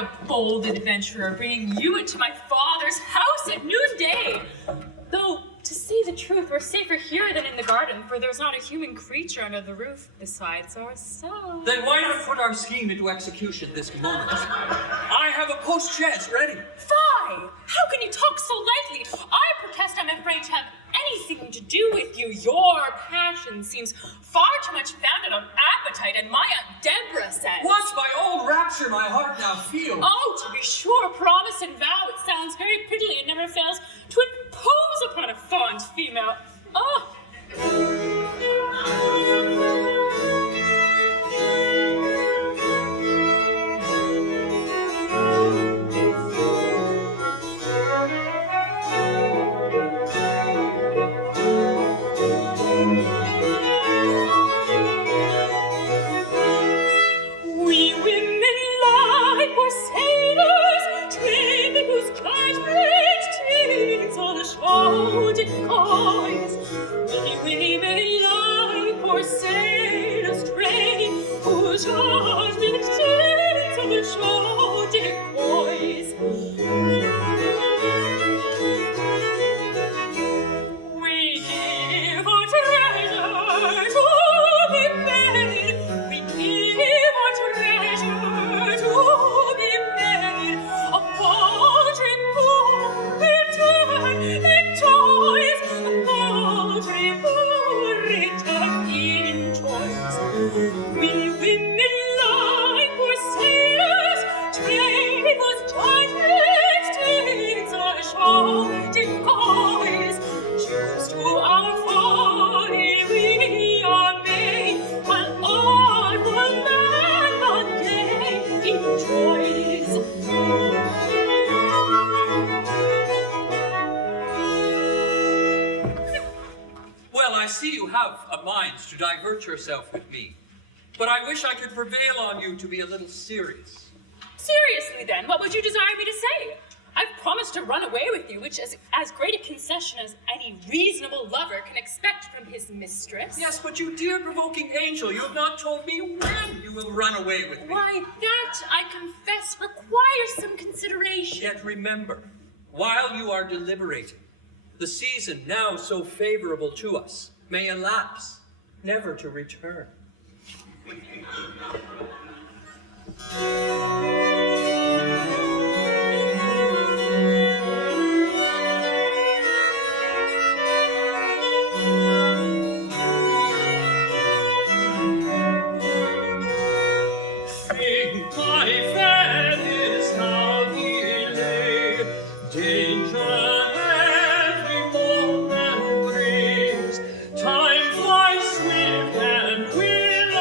a bold adventurer bringing you into my father's house at noonday. Though, to say the truth, we're safer here than in the garden, for there's not a human creature under the roof besides ourselves. Then why not put our scheme into execution this moment? I have a post-chaise ready. Fie! How can you talk so lightly? I protest I'm afraid to have anything to do with you. Your passion seems far too much founded on appetite, and my Aunt Deborah says... What? By all rapture my heart now feels. Oh, to be sure, promise and vow, it sounds very prettily and never fails to impose upon a fond female. Oh! To divert yourself with me, but I wish I could prevail on you to be a little serious. Seriously, then, what would you desire me to say? I've promised to run away with you, which is as great a concession as any reasonable lover can expect from his mistress. Yes, but you dear provoking angel, you have not told me when you will run away with me. Why, that, I confess, requires some consideration. Yet remember, while you are deliberating, the season now so favorable to us may elapse, never to return. Think my friend is how he lay, danger every moment brings, time flies swift and will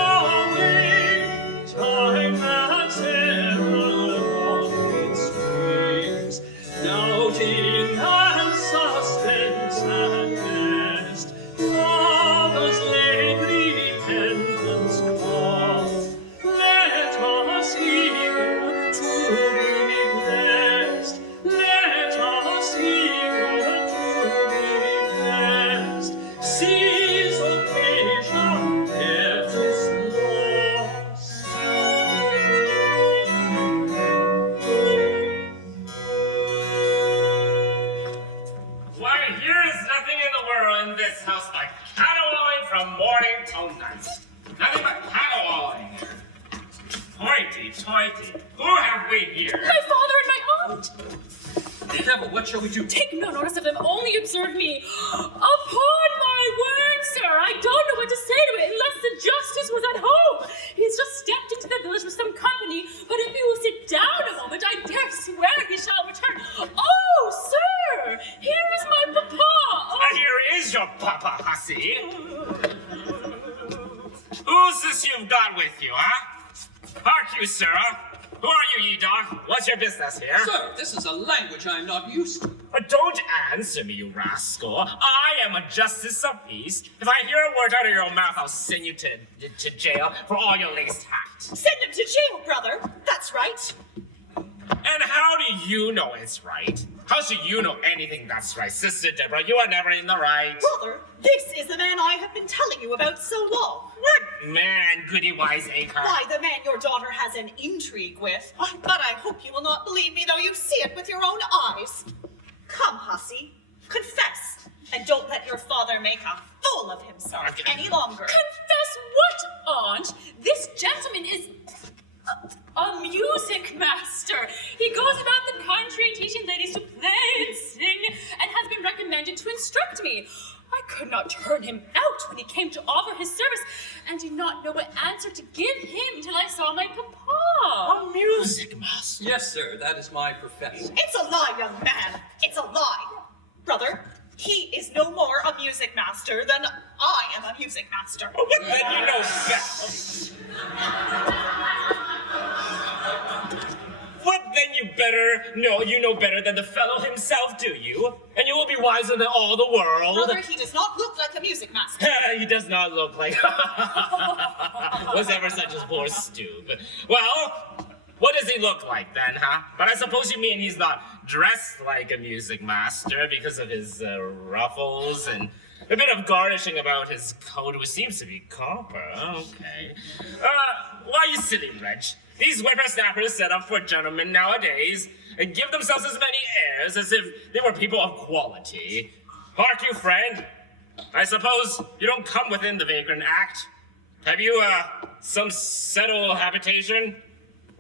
away, time that's ever long its strings, doubting and suspense and rest, lovers lately repentance call, let us eager to be blessed, let us eager to be blessed, seize occasion ere 'tis lost. Why, here is nothing in the world in this house but caterwauling from morning till night. Nothing but caterwauling. Hoity-toity, who have we here? My father and my aunt! Devil, what shall we do? Take no notice of them, only observe me. Upon my word, sir, I don't know what to say to it unless the justice was at home. He's just stepped into the village with some company, but if he will sit down a moment, I dare swear he shall return. Oh, sir, here is my papa. Oh. And here is your papa, hussy. Who's this you've got with you, huh? Hark you, sir. Who are you, ye dog? What's your business here? Sir, this is a language I am not used to. Don't answer me, you rascal. I am a justice of peace. If I hear a word out of your mouth, I'll send you to jail for all your laced hat. Send him to jail, brother. That's right. And how do you know it's right? How should you know anything that's right? Sister Deborah, you are never in the right. Brother, this is the man I have been telling you about so long. What man, Goody Wiseacre? Why, the man your daughter has an intrigue with. But I hope you will not believe me, though you see it with your own eyes. Come, hussy, confess, and don't let your father make a fool of himself any longer. Confess what, Aunt? This gentleman is a music master. He goes about the country teaching ladies to play and sing and has been recommended to instruct me. I could not turn him out when he came to offer his service and did not know what answer to give him till I saw my papa. A music master. Yes, sir, that is my profession. It's a lie, young man. It's a lie. Brother, he is no more a music master than I am a music master. Oh, but then you know best. What then you know better than the fellow himself, do you? And you will be wiser than all the world. Brother, he does not look like a music master. He does not look like was ever such a poor stoob. Well, what does he look like then, huh? But I suppose you mean he's not dressed like a music master because of his ruffles and a bit of garnishing about his coat, which seems to be copper. Okay. Why, you silly wretch. These whippersnappers set up for gentlemen nowadays and give themselves as many airs as if they were people of quality. Hark you, friend. I suppose you don't come within the Vagrant Act. Have you, some settled habitation?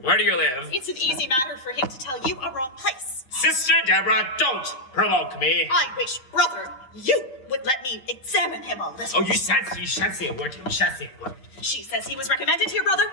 Where do you live? It's an easy matter for him to tell you a wrong place. Sister Deborah, don't provoke me. I wish, brother, you would let me examine him a little. Oh, you shan't say a word. You shan't say a word. She says he was recommended to your brother.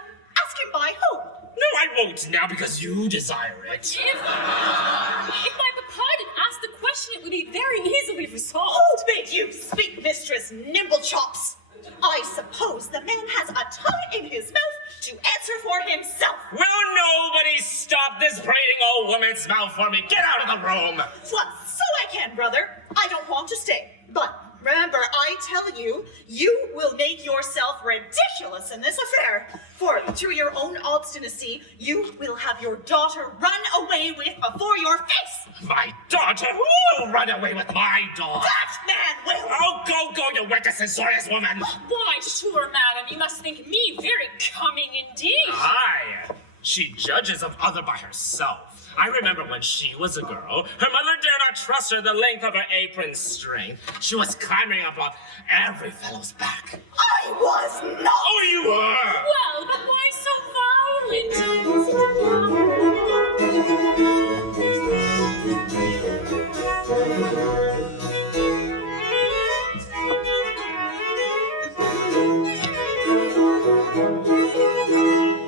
Ask him by whom. No, I won't now because you desire it. If my papa didn't ask the question, it would be very easily resolved. Who bid you speak, Mistress Nimblechops? I suppose the man has a tongue in his mouth to answer for himself. Will nobody stop this braiding old woman's mouth for me? Get out of the room! Well, so I can, brother. I don't want to stay. But remember, I tell you, you will make yourself ridiculous in this affair. For through your own obstinacy, you will have your daughter run away with before your face. My daughter? Who will run away with my daughter? That man will. Oh, go, you wicked, censorious woman! Why, sure, madam, you must think me very coming indeed. Aye, she judges of other by herself. I remember when she was a girl, her mother dare not trust her the length of her apron string. She was climbing up on every fellow's back. I was not. Oh, you were! Well, but why so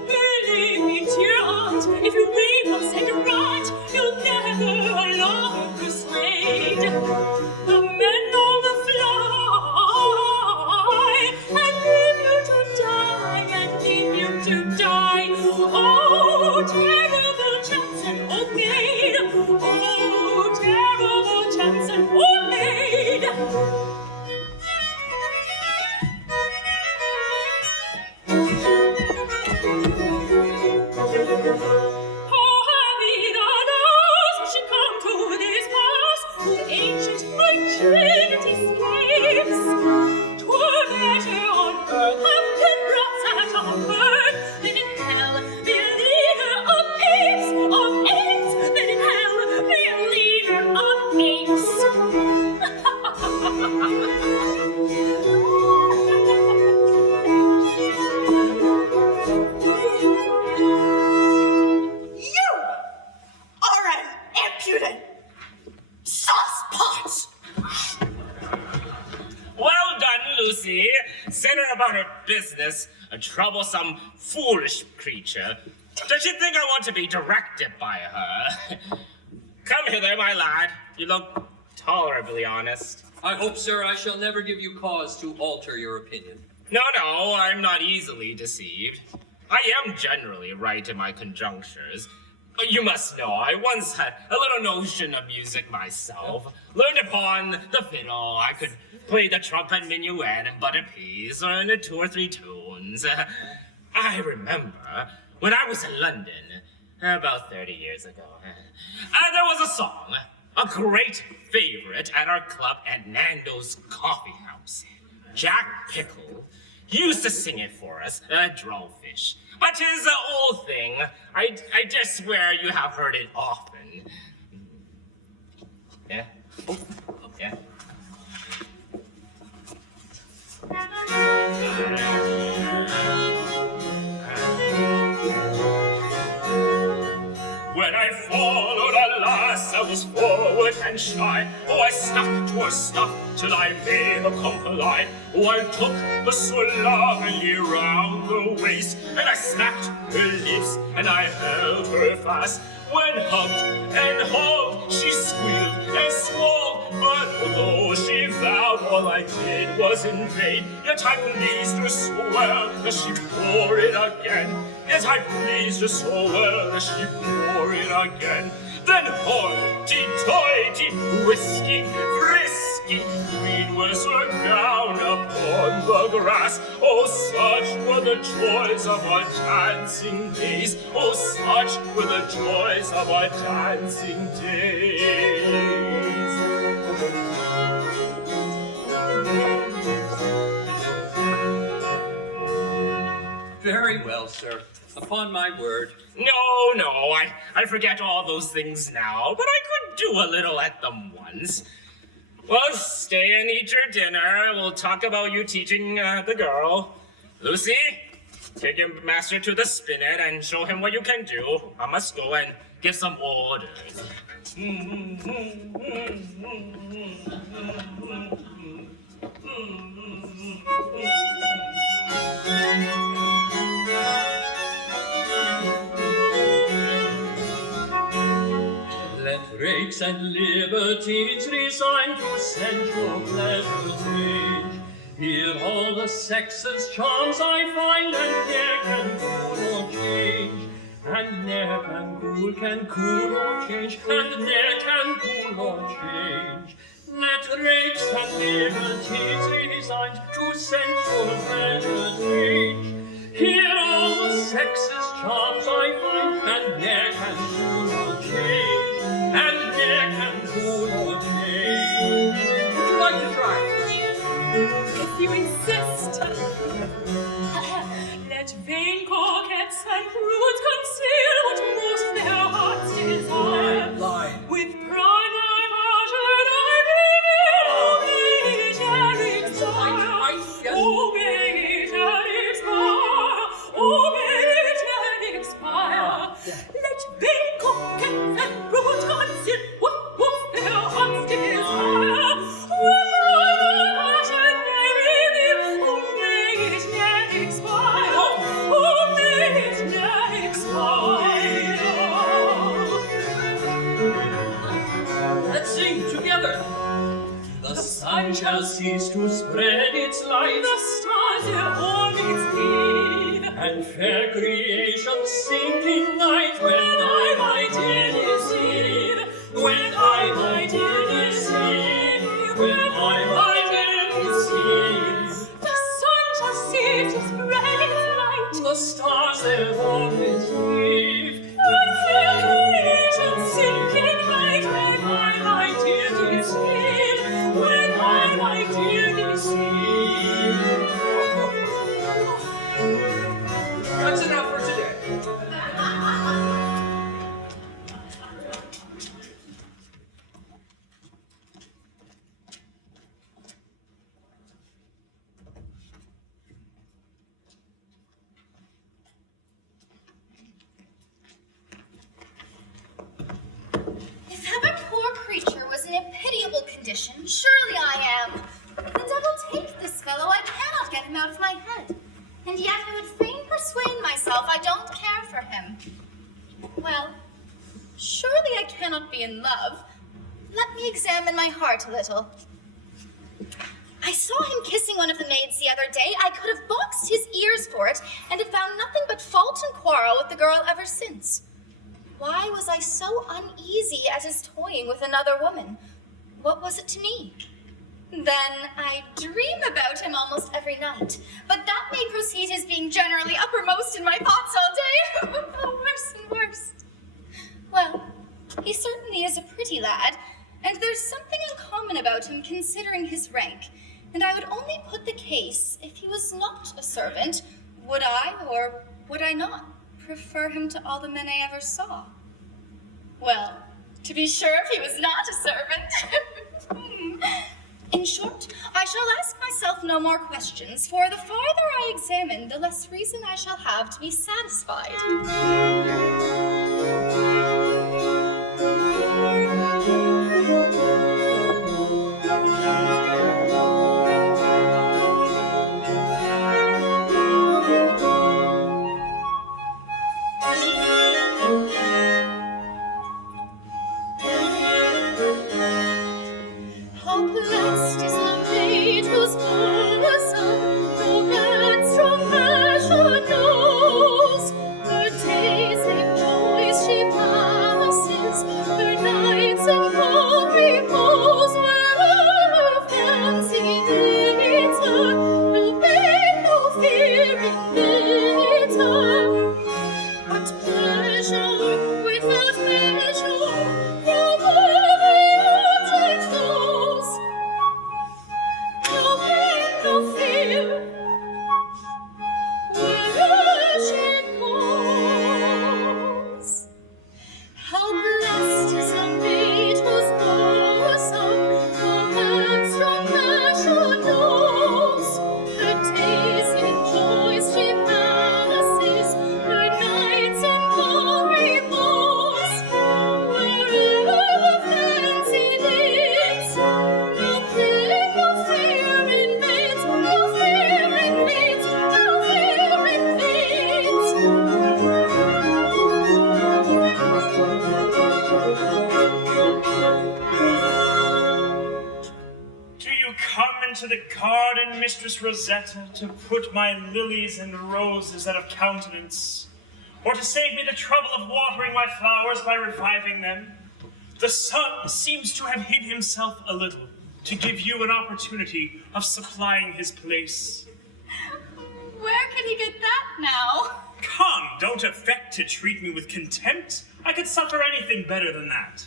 Believe me, dear aunt, if you read what's said right, you'll never long persuade. The men all the fly, and leave you to die, and leave you to die. Oh, terrible chance and old maid! Oh, terrible chance and old maid! Business, a troublesome, foolish creature. Does she think I want to be directed by her? Come hither, my lad. You look tolerably honest. I hope, sir, I shall never give you cause to alter your opinion. No, I'm not easily deceived. I am generally right in my conjunctures. You must know, I once had a little notion of music myself. Learned upon the fiddle. I could play the trumpet minuet and butter peas, or in 2 or 3 tunes. I remember, when I was in London, About 30 years ago. There was a song, a great favorite at our club at Nando's Coffee House. Jack Pickle used to sing it for us, Drawfish. But 'tis an old thing. I just swear you have heard it often. Yeah? Oh, yeah. When I followed a lass, I was forward and shy. Oh, I stuck to her stuff till I made her comply. Oh, I took her so lovingly round the waist, and I snapped her lips, and I held her fast. When hugged and hauled, she squealed and squalled, but although she vowed all I did was in vain, yet I pleased her so well that she bore it again. Yet I pleased her so well that she bore it again. Then hoity-toity, whisky, frisky, green was her gown upon the grass. Oh, such were the joys of our dancing days. Oh, such were the joys of our dancing days. Very well, sir. Upon my word. No, I forget all those things now, but I could do a little at them once. Well, stay and eat your dinner. We'll talk about you teaching the girl. Lucy, take your master to the spinet and show him what you can do. I must go and give some orders. Let rakes and libertines resign to sensual pleasures range. Here all the sexes' charms I find, and ne'er can cool or change. And ne'er can cool or change, and ne'er can cool or change. Let rakes and libertines resign to sensual pleasures range. Here all the sexes' charms I find, and ne'er can cool or change, and ne'er can cool or change. Would you like to try? If you insist. Let vain coquettes and prudes conceal what most their hearts desire. Line. With prime I obey it and expire. Yes. Obey it and expire. Obey it and expire. Let vain coquettes and prudes conceal what most their hearts desire. With prime I obey it and expire. Obey it and expire. Let's sing together. The sun shall cease to spread its light, The stars their orbits lead. and fair creation sink in night when I my dear deceive. When I my dear deceive. When I my dear deceive. The sun shall cease to spread its light. The stars their orbits leave. And fair creation sink in night when I my dear deceive. When I my dear deceive. That's enough for today. If ever poor creature was in a pitiable condition, surely I am. The devil take this fellow, I cannot get him out of my head. And yet I would fain persuade myself I don't care for him. Well, surely I cannot be in love. Let me examine my heart a little. I saw him kissing one of the maids the other day. I could have boxed his ears for it, and have found nothing but fault and quarrel with the girl ever since. Why was I so uneasy at his toying with another woman? What was it to me? Then I dream about him almost every night, but that may proceed his being generally uppermost in my thoughts all day. Worse and worse. servant, would I, or would I not, prefer him to all the men I ever saw? Well, to be sure, if he was not a servant. In short, I shall ask myself no more questions, for the farther I examine, the less reason I shall have to be satisfied. How blessed is the maid whose bosom no headstrong passion knows. Her days in joys she passes, her nights in calm repose. Wherever fancy leads her, no pain, no fear invades her. But pleasure without measure from every object flows. No pain, no fear, wherever she goes. How blessed is the maid whose bosom no headstrong passion knows. Her days in joys she passes, her nights in calm repose. Wherever fancy leads, no pain, no fear invades, no fear invades, no fear invades. Do you come into the garden, Mistress Rosetta, to put my lilies and roses out of countenance, or to save me the trouble of watering my flowers by reviving them? The sun seems to have hid himself a little, to give you an opportunity of supplying his place. Where could he get that now? Come, don't affect to treat me with contempt. I could suffer anything better than that.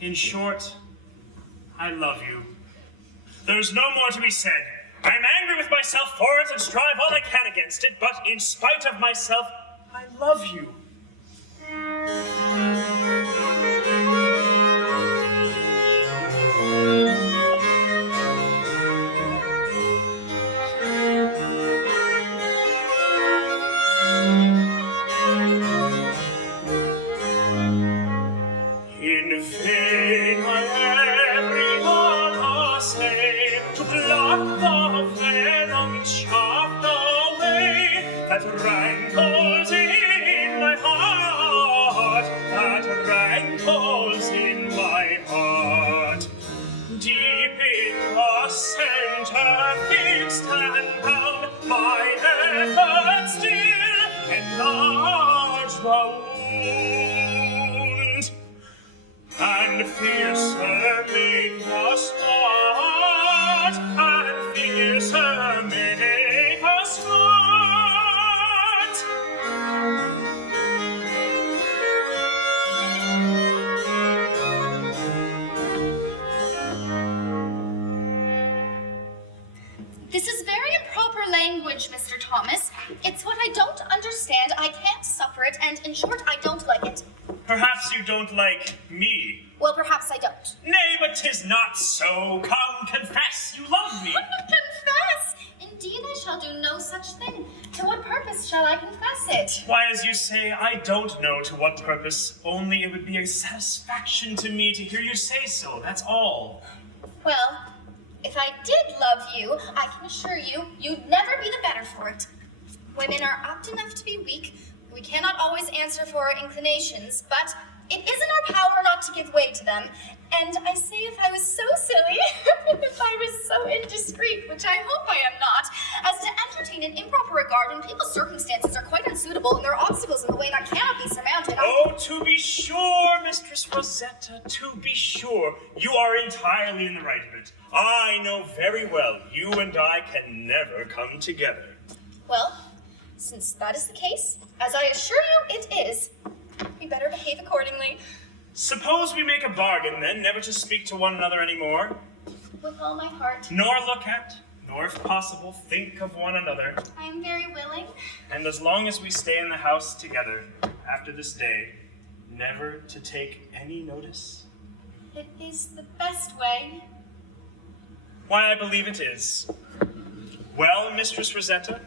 In short, I love you. There's no more to be said. I'm angry with myself for it and strive all I can against it, but in spite of myself, I love you. In vain I every one essay to pluck the venom chaff away that rankles in my heart, that rankles in my heart. Deep in the center fixed and bound, my effort still enlarge the wound, and fiercer make the start, and fiercer make the start. This is very improper language, Mr. Thomas. It's what I don't understand, I can't suffer it, and in short, I don't like it. Perhaps you don't like me. Well, perhaps I don't. Nay, but 'tis not so. Come, confess you love me. Confess! Indeed, I shall do no such thing. To what purpose shall I confess it? Why, as you say, I don't know to what purpose. Only it would be a satisfaction to me to hear you say so. That's all. Well, if I did love you, I can assure you, you'd never be the better for it. Women are apt enough to be weak. We cannot always answer for our inclinations, but it is in our power not to give way to them. And I say, if I was so silly, if I was so indiscreet, which I hope I am not, as to entertain an improper regard when people's circumstances are quite unsuitable and there are obstacles in the way that cannot be surmounted. Oh, to be sure, Mistress Rosetta, to be sure. You are entirely in the right of it. I know very well you and I can never come together. Well, since that is the case, as I assure you it is, we better behave accordingly. Suppose we make a bargain, then, never to speak to one another anymore, With all my heart. nor look at, nor if possible think of one another. I am very willing. And as long as we stay in the house together after this day, never to take any notice. It is the best way. Why, I believe it is. Well, Mistress Rosetta?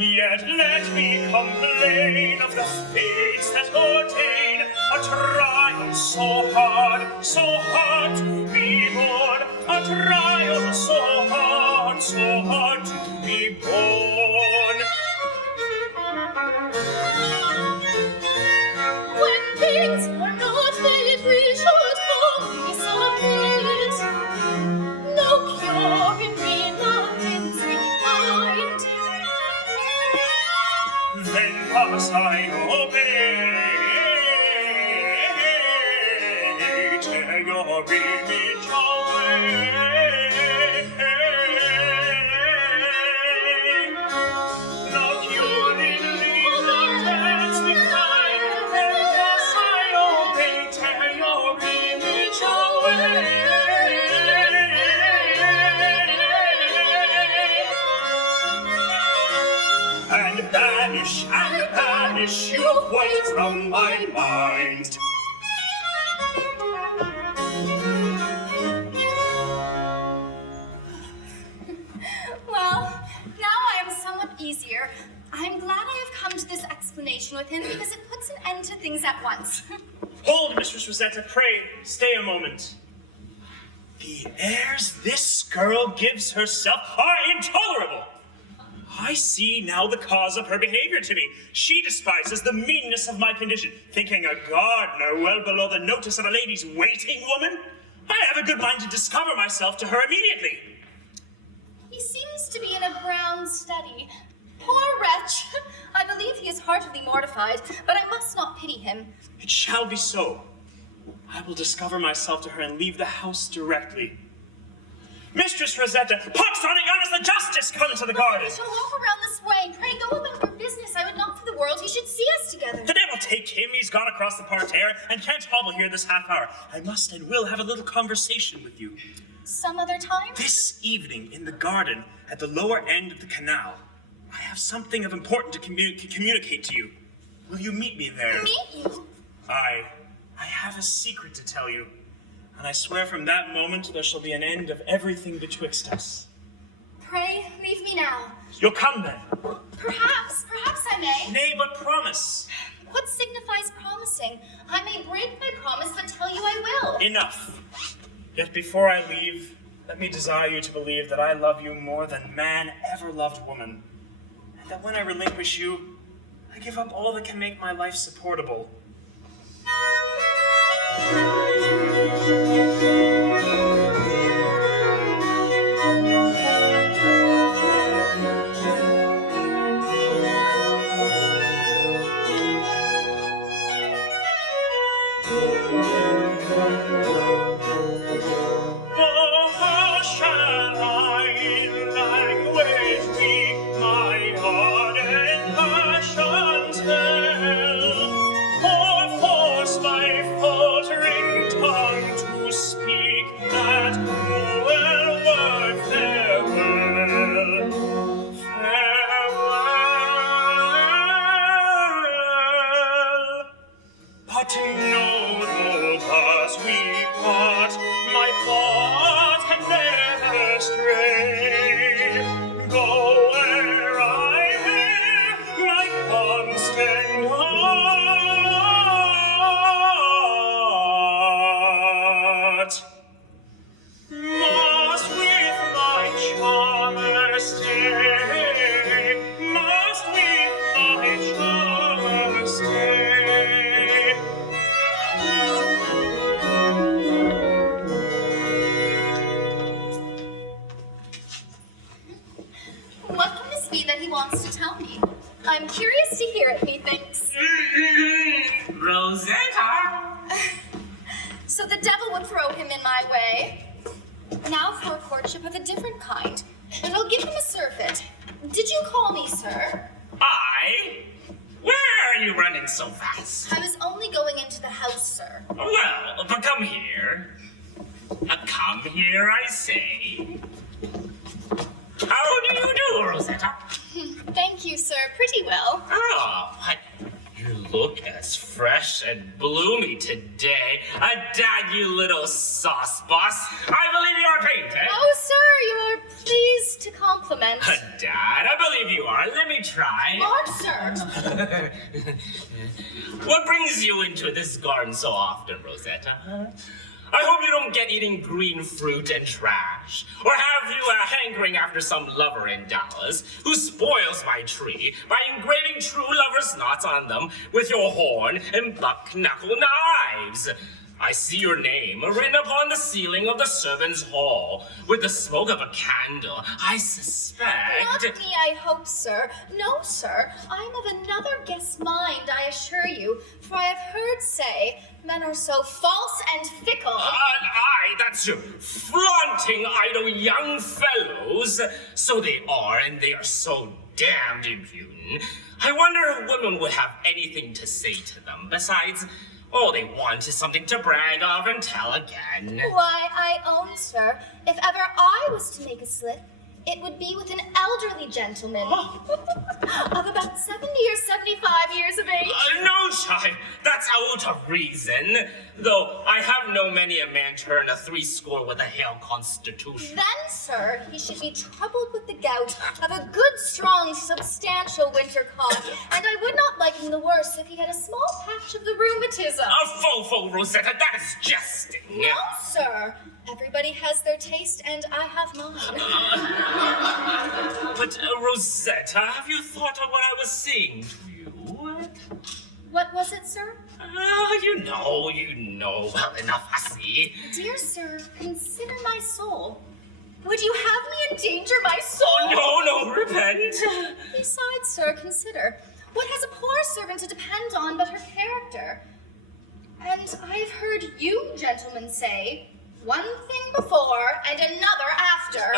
Yet let me complain of the fates that ordain a trial so hard to be borne, a trial so hard to be borne. When things are not fit, we should only submit. No cure in reluctance we find. Then must I obey, tear your image away. No cure in reluctance we find, then must I obey, tear your image away. And banish you quite from my mind. Well, now I am somewhat easier. I'm glad I have come to this explanation with him because it puts an end to things at once. Hold, Mistress Rosetta, pray, stay a moment. The airs this girl gives herself are intolerable. I see now the cause of her behavior to me. She despises the meanness of my condition, thinking a gardener well below the notice of a lady's waiting woman. I have a good mind to discover myself to her immediately. He seems to be in a brown study. Poor wretch. I believe he is heartily mortified, but I must not pity him. It shall be so. I will discover myself to her and leave the house directly. Mistress Rosetta, pox on it, yon is the justice come into the garden. We shall walk around this way. Pray go about your business. I would not for the world he should see us together. The devil take him, he's gone across the parterre and can't hobble here this half hour. I must and will have a little conversation with you. Some other time? This evening in the garden at the lower end of the canal. I have something of importance to communicate to you. Will you meet me there? Meet you? I have a secret to tell you. And I swear from that moment there shall be an end of everything betwixt us. Pray, leave me now. You'll come then. Perhaps I may. Nay, but promise. What signifies promising? I may break my promise, but tell you I will. Enough. Yet before I leave, let me desire you to believe that I love you more than man ever loved woman. And that when I relinquish you, I give up all that can make my life supportable. Oh, how shall I in language weak my ardent passion tell, or force my faltering tongue to speak that cruel word farewell? Farewell. But no, thus we part, my thoughts can never stray. me. I'm curious to hear it, methinks. Rosetta! So the devil would throw him in my way. Now for a courtship of a different kind. And I'll give him a surfeit. Did you call me, sir? I? Where are you running so fast? I was only going into the house, sir. Well, but come here. Come here, I say. How do you do, Rosetta? Thank you, sir. Pretty well. Oh, but you look as fresh and bloomy today. Dad, you little sauce boss. I believe you are painted. Oh, sir, you are pleased to compliment. Dad, I believe you are. Let me try. Lord, sir. What brings you into this garden so often, Rosetta? I hope you don't get eating green fruit and trash. Or have you hankering after some lover in Dallas who spoils my tree by engraving true lovers' knots on them with your horn and buck-knuckle knives. I see your name written upon the ceiling of the servants' hall with the smoke of a candle. I suspect... Not me, I hope, sir. No, sir. I'm of another guess mind, I assure you. For I have heard say, men are so false and fickle. Aye, that's you. Flaunting idle young fellows. So they are, and they are so damned impudent. I wonder if women would have anything to say to them. Besides, all they want is something to brag of and tell again. Why, I own, sir, if ever I was to make a slip, it would be with an elderly gentleman of about 70 or 75 years of age. No, child, that's out of reason. Though I have known many a man turn a threescore with a hale constitution. Then, sir, he should be troubled with the gout of a good, strong, substantial winter cough, and I would not like him the worse if he had a small patch of the rheumatism. Fo, Rosetta, that is jesting. No, sir. Everybody has their taste, and I have mine. But, Rosetta, have you thought of what I was saying to you? What was it, sir? You know well enough, I see. Dear sir, consider my soul. Would you have me endanger my soul? Oh, no, repent. Besides, sir, consider. What has a poor servant to depend on but her character? And I've heard you, gentlemen, say, one thing before and another after.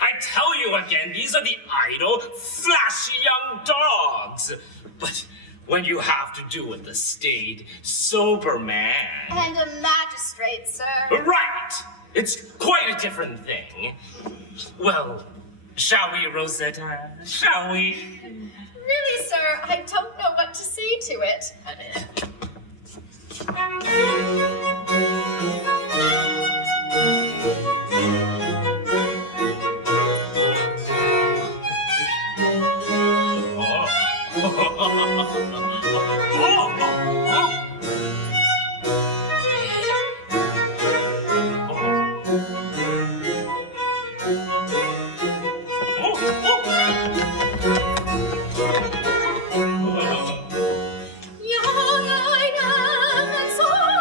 I tell you again, these are the idle, flashy young dogs. But when you have to do with the staid, sober man... And a magistrate, sir. Right! It's quite a different thing. Well, shall we, Rosetta? Shall we? Really, sir, I don't know what to say to it. Young I am and sore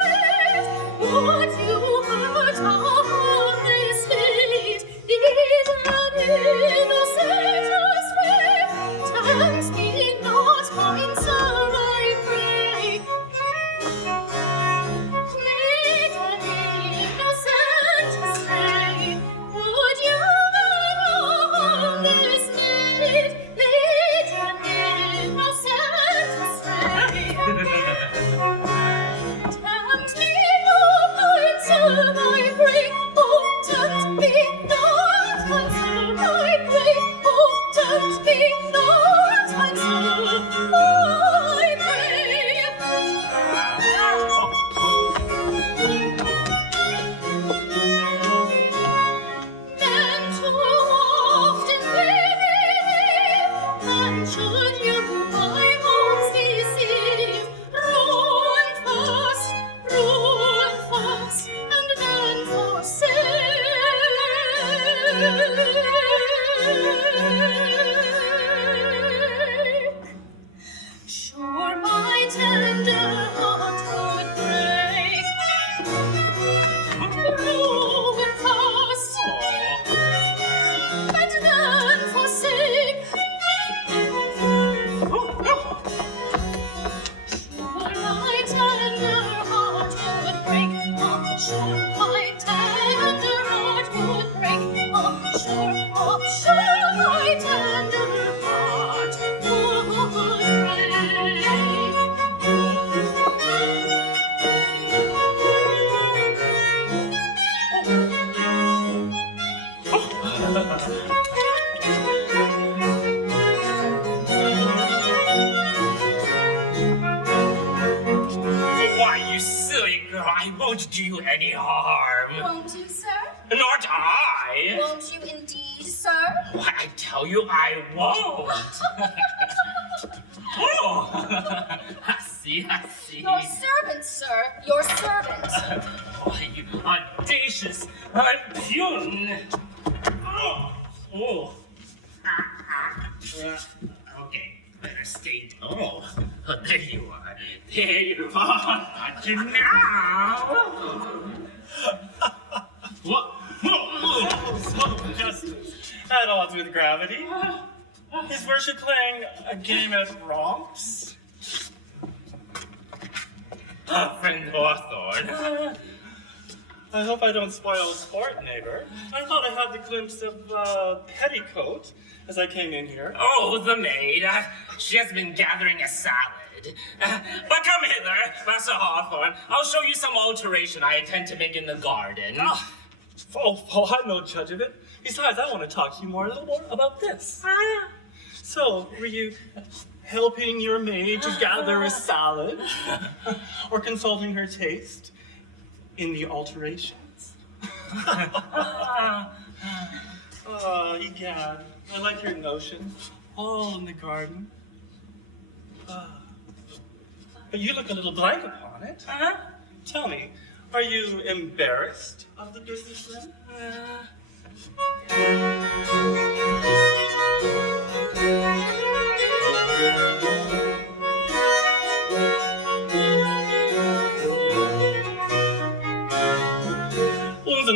afraid, what you heard of this fate is an innocent astray. Tempt me not, kind sir, I pray. Lead an innocent astray. Would you on this maid lead an innocent astray? Tempt me not, kind sir, I pray. Oh, tempt me not, kind sir, I pray. Oh, tempt me not, kind sir, I pray. Men too often believe, and should you my hopes deceive, ruin fast, and then forsake. Sure my tender heart would break. Ruin fast, and then forsake. I won't do you any harm. Won't you, sir? Not I. Won't you indeed, sir? Why, I tell you, I won't. Oh, I see. Your servant, sir. Your servant. Oh, you audacious impudent. Oh. Okay, better stay. Oh, there you are. There you are. Got you now. What? So just at odds with gravity. Is worship playing a game at romps? Friend Hawthorne. I hope I don't spoil sport, neighbor. I thought I had the glimpse of petticoat as I came in here. Oh, the maid. She has been gathering a salad. But come hither, Master Hawthorne. I'll show you some alteration I intend to make in the garden. Oh, I'm no judge of it. Besides, I want to talk to you a little more about this. So, were you helping your maid to gather a salad? Or consulting her taste in the alterations? Oh, egad. I like your notion. All in the garden. But you look a little blank upon it. Tell me, are you embarrassed of the business then? The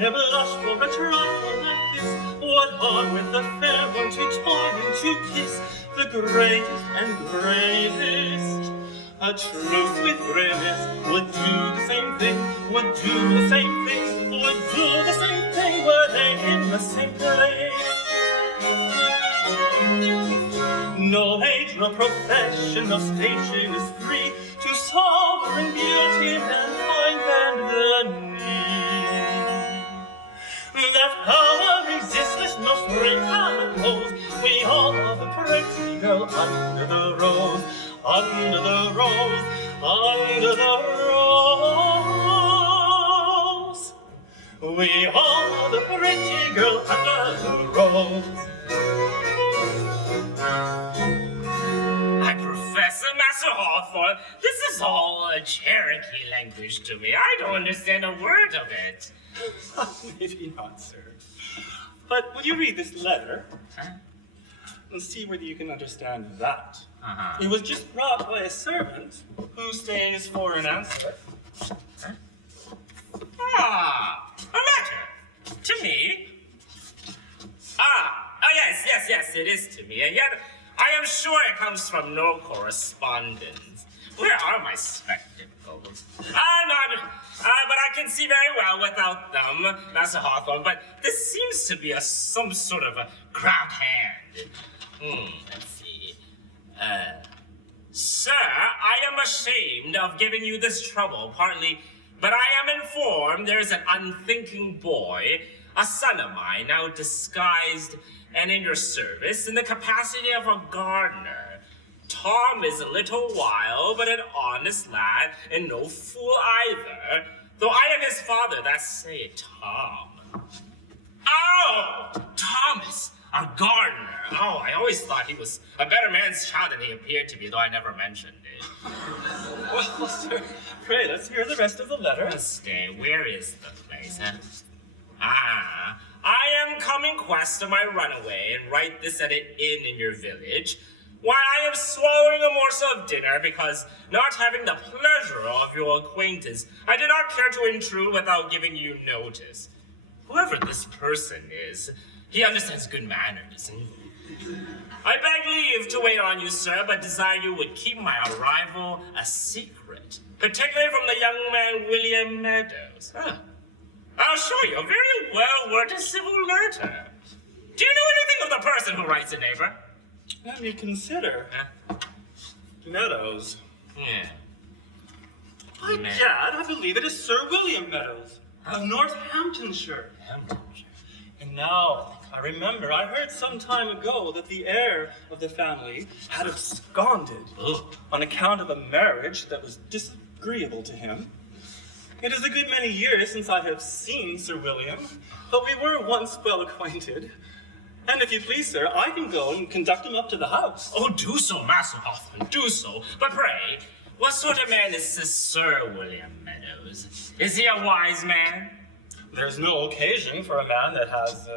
never blush for a trifle like this. What harm with the fair one to toy and to kiss? The greatest and bravest. A truth with grimace would do the same thing, would do the same thing, would do the same thing, were they in the same place. No age, no profession, no station is free to sovereign beauty, mankind, and the need. That power resistless, no spring and pose. We all love a pretty girl under the rose, under the rose, under the rose. We all love a pretty girl under the rose. Professor Master Hawthorne, this is all a Cherokee language to me. I don't understand a word of it. Maybe not, sir. But will you read this letter? And see whether you can understand that. It was just brought by a servant who stays for an answer. Ah, a letter. To me? Yes, it is to me. And yet, I am sure it comes from no correspondence. Where are my spectacles? But I can see very well without them, Master Hawthorne, but this seems to be some sort of a crabbed hand. Let's see. Sir, I am ashamed of giving you this trouble, partly, but I am informed there is an unthinking boy, a son of mine, now disguised and in your service in the capacity of a gardener. Tom is a little wild, but an honest lad, and no fool either. Though I am his father, that's say Tom. Oh, Thomas, a gardener. Oh, I always thought he was a better man's child than he appeared to be, though I never mentioned it. Well, sir, pray, let's hear the rest of the letter. Stay, where is the place, huh? I am coming quest of my runaway, and write this at an inn in your village, while I am swallowing a morsel of dinner, because not having the pleasure of your acquaintance, I did not care to intrude without giving you notice. Whoever this person is, he understands good manners, and I beg leave to wait on you, sir, but desire you would keep my arrival a secret, particularly from the young man William Meadows. I'll show you a very well-worded civil letter. Do you know anything of the person who writes it, neighbor? Let me consider. Meadows. Yeah. By Gad, I believe it is Sir William Meadows of Northamptonshire. And now, I remember, I heard some time ago that the heir of the family had absconded on account of a marriage that was disagreeable to him. It is a good many years since I have seen Sir William, but we were once well acquainted. And if you please, sir, I can go and conduct him up to the house. Oh, do so, Master Hawthorne, do so. But pray, what sort of man is this Sir William Meadows? Is he a wise man? There's no occasion for a man that has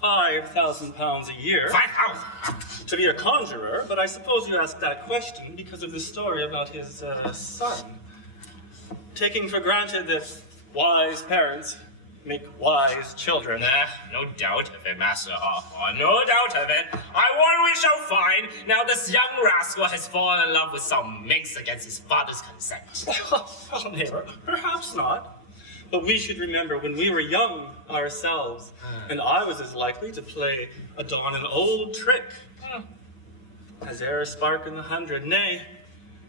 5,000 pounds a year 5,000. to be a conjurer, but I suppose you asked that question because of the story about his son. Taking for granted that wise parents make wise children. No doubt of it, Master Hawthorne, no doubt of it. I warn we shall find. Now this young rascal has fallen in love with some minx against his father's consent. Well, neighbor, perhaps not. But we should remember when we were young ourselves, and I was as likely to play on an old trick as e'er a spark in the 100. Nay,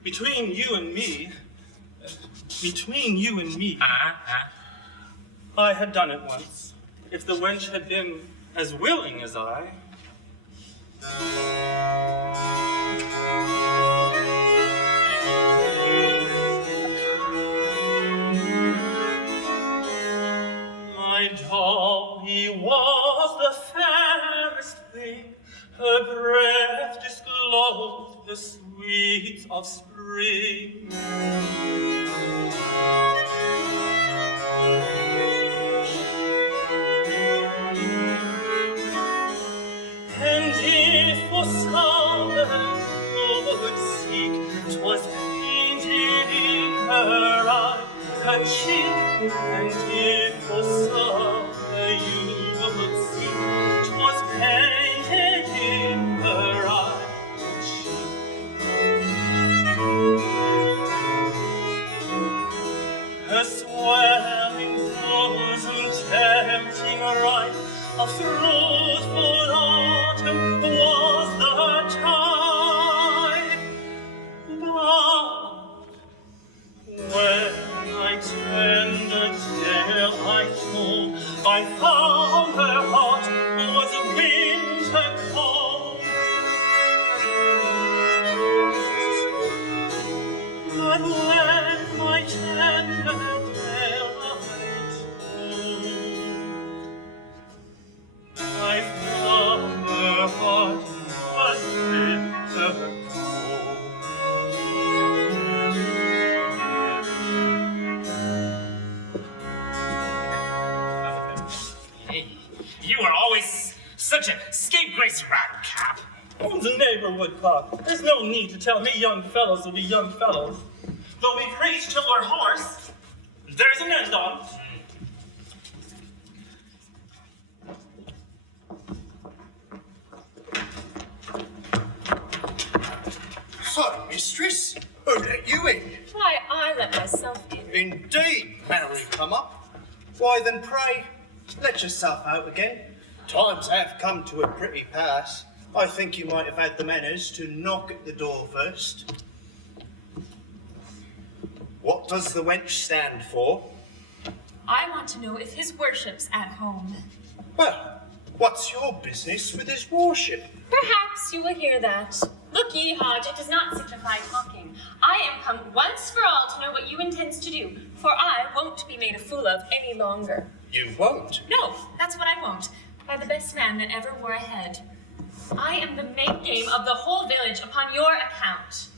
between you and me, I had done it once. If the wench had been as willing as I. My Dolly was the fairest thing, her breath disclosed the sweets of spring. And if for summer would seek, 'twas painted in her eye, her cheek. And if for summer you would seek, 'twas painted in her eye, her cheek. Her swelling bosom tempting right, a fruitful autumn was the time. But when I tender tale I told, I found her heart was winter cold. But when my tender tale I told, I found her heart was bitter cold. You are always such a scapegrace ratcap. Oh, the neighbor woodcock. There's no need to tell me young fellows will be young fellows. Though we preach till we're hoarse, there's an end on. So, mistress, who let you in? Why, I let myself in. Indeed, Mary come up. Why then, pray, let yourself out again. Times have come to a pretty pass. I think you might have had the manners to knock at the door first. What does the wench stand for? I want to know if his worship's at home. Well, what's your business with his worship? Perhaps you will hear that. Look ye, Hodge, it does not signify talking. I am come once for all to know what you intend to do, for I won't be made a fool of any longer. You won't. No, that's what I won't. By the best man that ever wore a head. I am the main game of the whole village upon your account.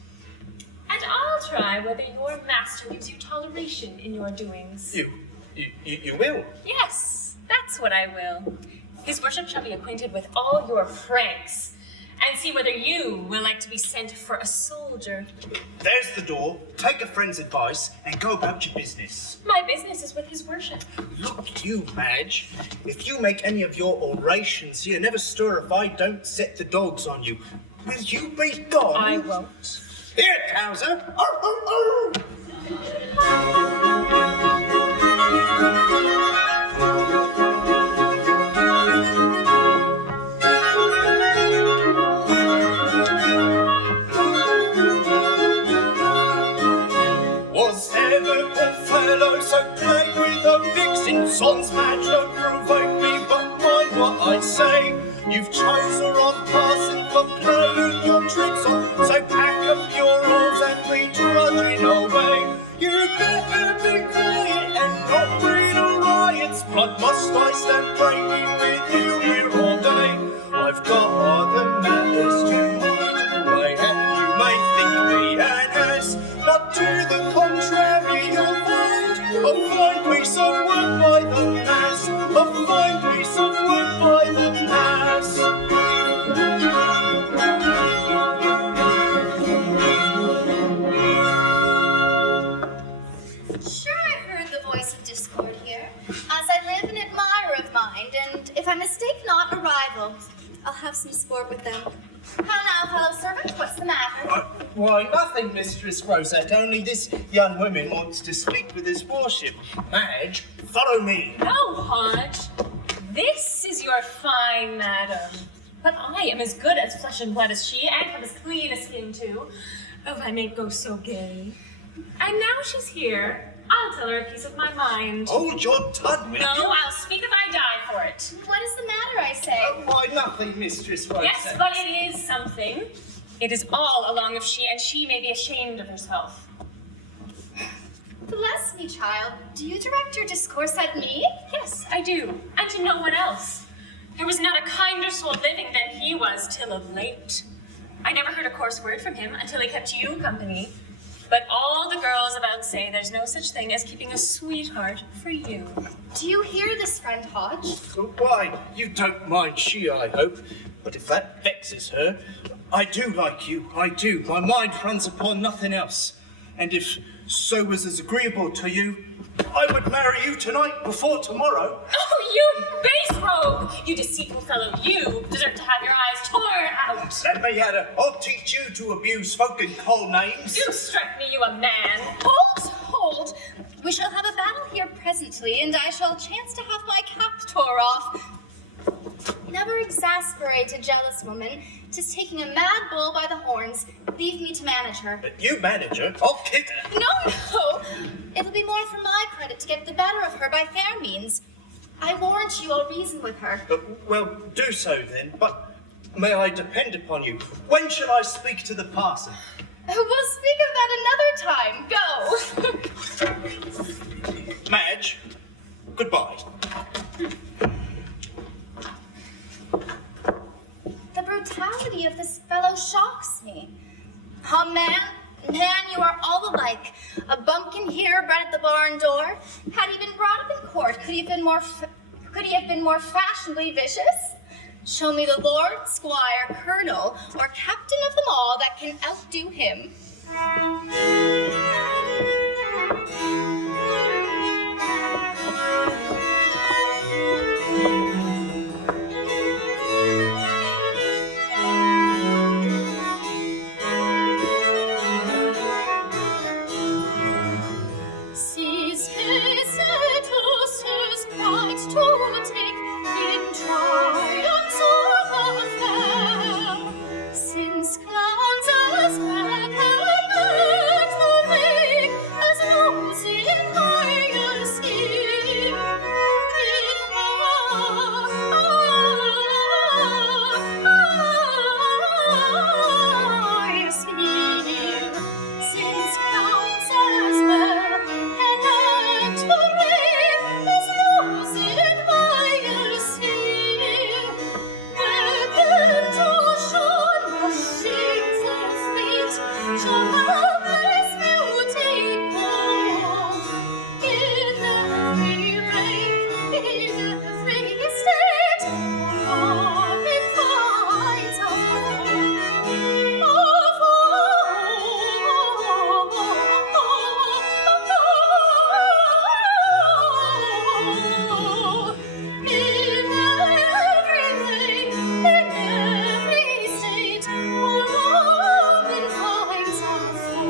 And I'll try whether your master gives you toleration in your doings. You will? Yes, that's what I will. His worship shall be acquainted with all your pranks, and see whether you will like to be sent for a soldier. There's the door. Take a friend's advice and go about your business. My business is with his worship. Look you, Madge. If you make any of your orations here, never stir if I don't set the dogs on you. Will you be gone? I won't. Here, Towser. Arr, arr, arr. Was ever a fellow so plagued with a vixen? Sons, Madge, don't provoke me, but mind what I say. You've chose the wrong person for playing your tricks on, so pack up your oars and be trudging away. You better be quiet and I stand praying with you here all day. I've got other matters to mind. You may think me an ass, but to the contrary you'll find a fine piece of work by the mass, a fine piece of work by the mass. Sure, I heard the voice of discord here, as I live an admirer of mind, and if I mistake not, a rival. I'll have some sport with them. How now, fellow servant? What's the matter? Why, nothing, Mistress Rosette, only this young woman wants to speak with his worship. Madge, follow me. Oh, Hodge, this is your fine madam. But I am as good as flesh and blood as she, and have as clean a skin too. Oh, I may go so gay. And now she's here, I'll tell her a piece of my mind. Hold your tongue, will No, you? I'll speak if I die for it. What is the matter, I say? Why, nothing, Mistress Rosette. Yes, but it is something. It is all along of she, and she may be ashamed of herself. Bless me, child. Do you direct your discourse at me? Yes, I do, and to no one else. There was not a kinder soul living than he was till of late. I never heard a coarse word from him until he kept you company. But all the girls about say there's no such thing as keeping a sweetheart for you. Do you hear this, friend Hodge? Why, you don't mind she, I hope. But if that vexes her, I do like you, I do. My mind runs upon nothing else. And if so was as agreeable to you, I would marry you tonight before tomorrow. Oh, you base rogue! You deceitful fellow, you deserve to have your eyes torn out. Let me at her. I'll teach you to abuse folk and call names. You strike me, you a man. Hold! We shall have a battle here presently, and I shall chance to have my cap tore off. Never exasperate a jealous woman. 'Tis taking a mad bull by the horns. Leave me to manage her. But you manage her, I'll kick her. No! It'll be more for my credit to get the better of her by fair means. I warrant you I'll reason with her. Well, do so then, but may I depend upon you? When shall I speak to the parson? We'll speak of that another time. Go! Madge, goodbye. The brutality of this fellow shocks me. Oh, man, you are all alike. A bumpkin here bred at the barn door. Had he been brought up in court, could he have been more fashionably vicious? Show me the lord, squire, colonel, or captain of them all that can outdo him. Seize his status, his pride to take in triumphs of affair. Since clouds as black and the wing as rose in higher scheme. In higher scheme. Since clouds as black and the wing as rose in higher scheme. Welcome to shone the shameful fate, shall helpless beauty born. In every rank, in every state, woman finds a home. In every rank, in every state, woman finds a home.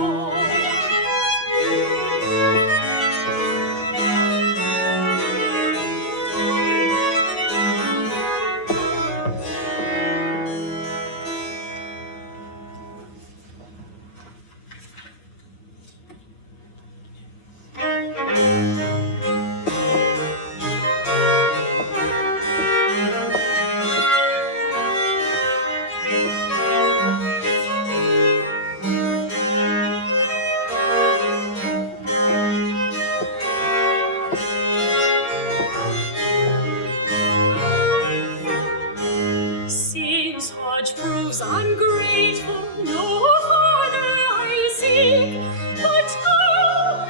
wait for no father I seek, but go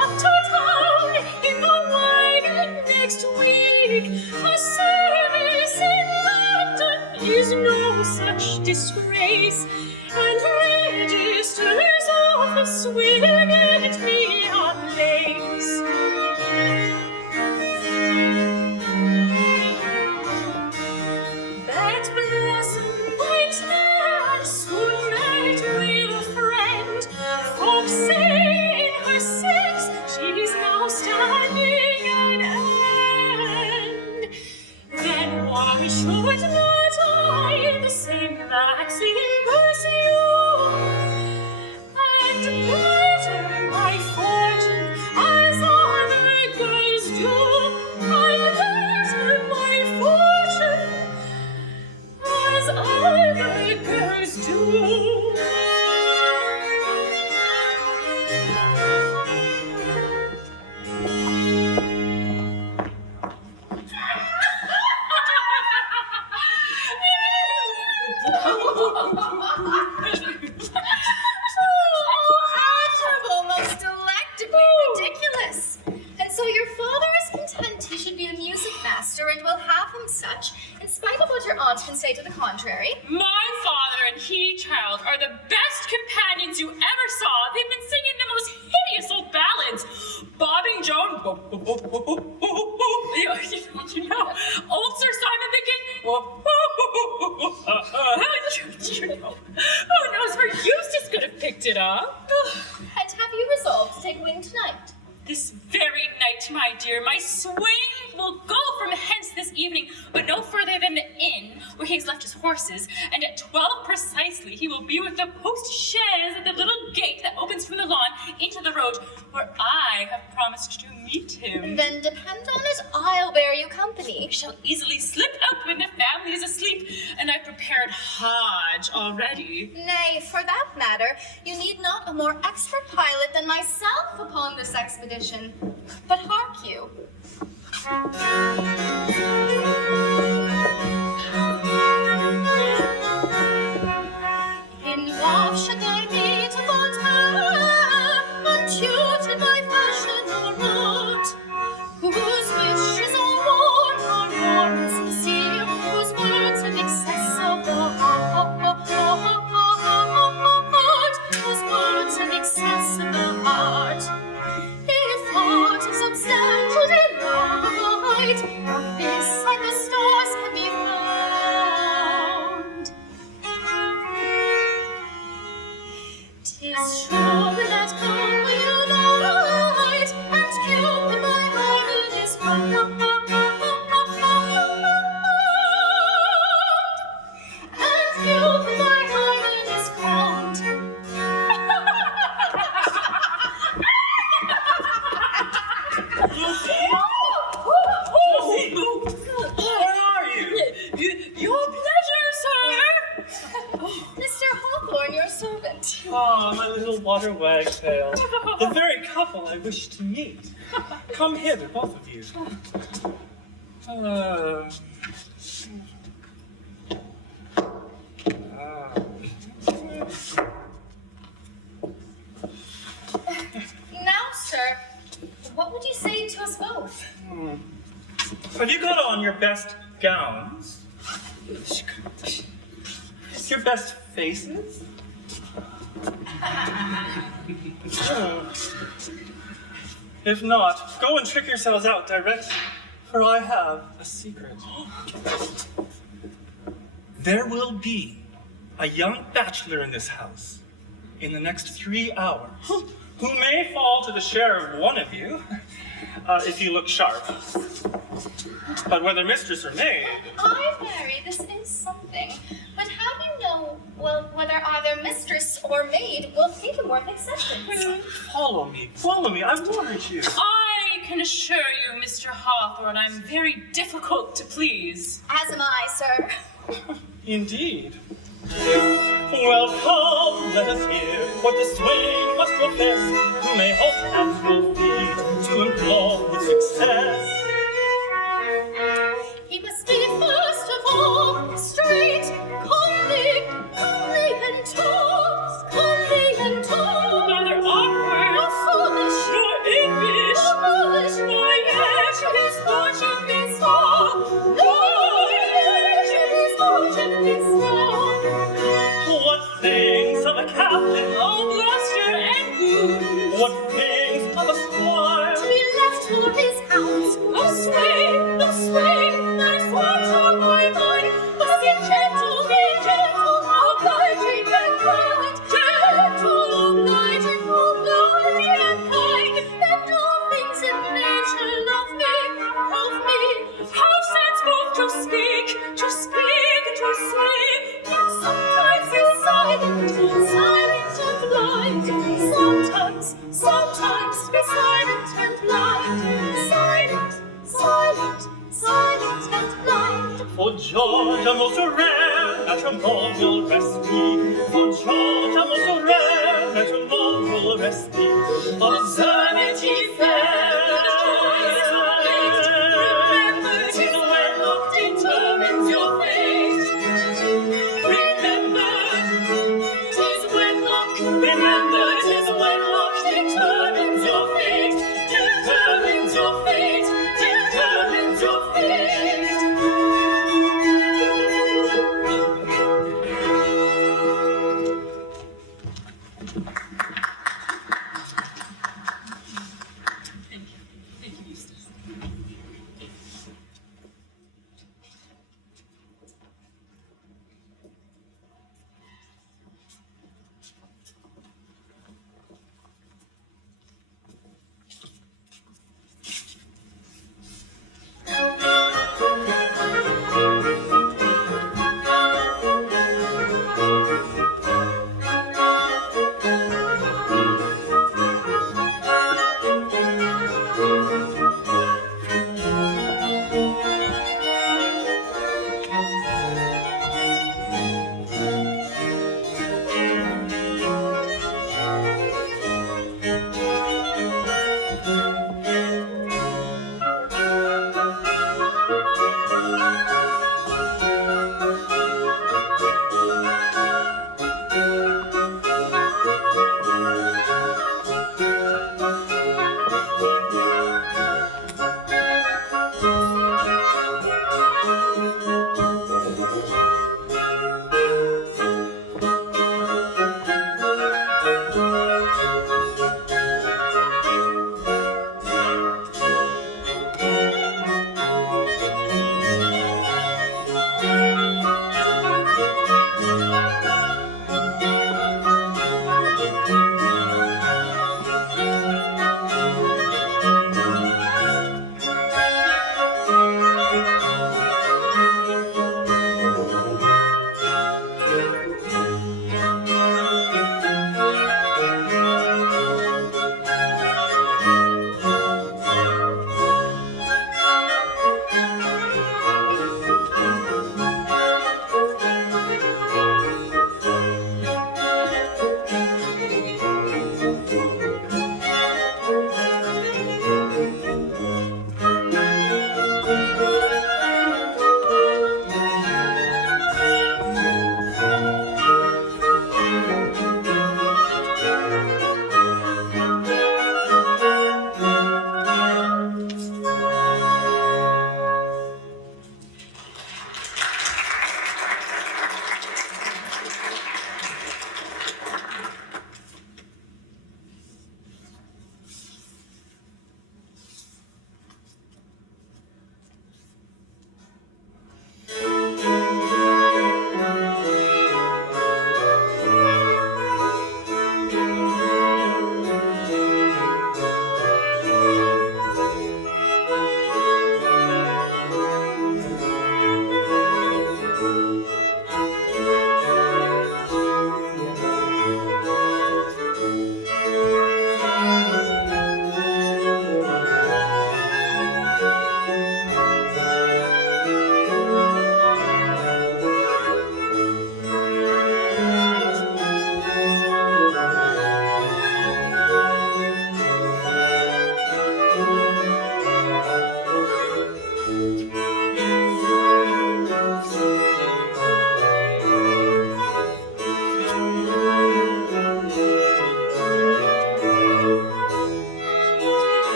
up to town in the wagon next week. A service in London is no such disgrace, and Register's office will get me a place. That blossom white that soon met with a friend, folks say in her sex she's now standing an end. Then why should not I the same maxim pursue, and better my fortune as other girls do, and better my fortune as other girls do. Admirable, most delectably ridiculous. And so your father is content he should be a music master and will have him such, in spite of what your aunt can say to the contrary? My father and he, child, are the best companions you ever saw. They've been singing the most hideous old ballads. Bobbing Joan, you know, old Sir Simon the King, you know, who knows where Eustace could have picked it up? And have you resolved to take wing tonight? This very night, my dear, my swing will go from hence this evening, but no further than the inn where he has left his horses, and at 12 precisely he will be with the post-chaise at the little gate that opens from the lawn into the road, where I have promised to meet him. Then depend on it, I'll bear you company. We shall easily slip out when the family is asleep, and I've prepared Hodge already. Nay, for that matter, you need not a more expert pilot than myself upon this expedition. But hark you. In love should I meet a Voltaire, untutored by fashion or not, whose wishes are warm and sincere, whose words in excess of the heart, whose words in excess of the heart. If heart of substantial delight, from this and the stars can be found. 'Tis sure that come will night, and Cupid my heart is bound, and Cupid my heart is crowned. Where are you? Your pleasure, sir. Mr. Hawthorne, your servant. Ah, my little water wagtail. The very couple I wish to meet. Come hither, both of you. Now, sir, what would you say to us both? Have you got on your best gowns? Your best faces? If not, go and trick yourselves out directly, for I have a secret. There will be a young bachelor in this house in the next 3 hours who may fall to the share of one of you if you look sharp. But whether mistress or maid, I marry, this is something. But how do you know, well, whether either mistress or maid will think him worth acceptance? follow me, I warrant you. I can assure you, Mr. Hawthorne, I'm very difficult to please. As am I, sir. Indeed. Well, come, let us hear what the swain must profess, who may hope at your feet to implore his success. He must be first of all straight, comely and tall. a captain. Oh, bluster and goose. What things of a squire? To be left for his house. Oh, sway, nice words on my mind. But be gentle, obliging and kind. Gentle, obliging and kind. And all things in nature love me. How sense both to speak, to say. Sometimes be silent and blind. Sometimes be silent and blind. Silent and blind. For George, a most rare matrimonial recipe. For George, a most rare matrimonial recipe. Observity fair. Remember, 'tis wedlock determines your fate. Remember, 'tis wedlock determines your fate. Determines your fate.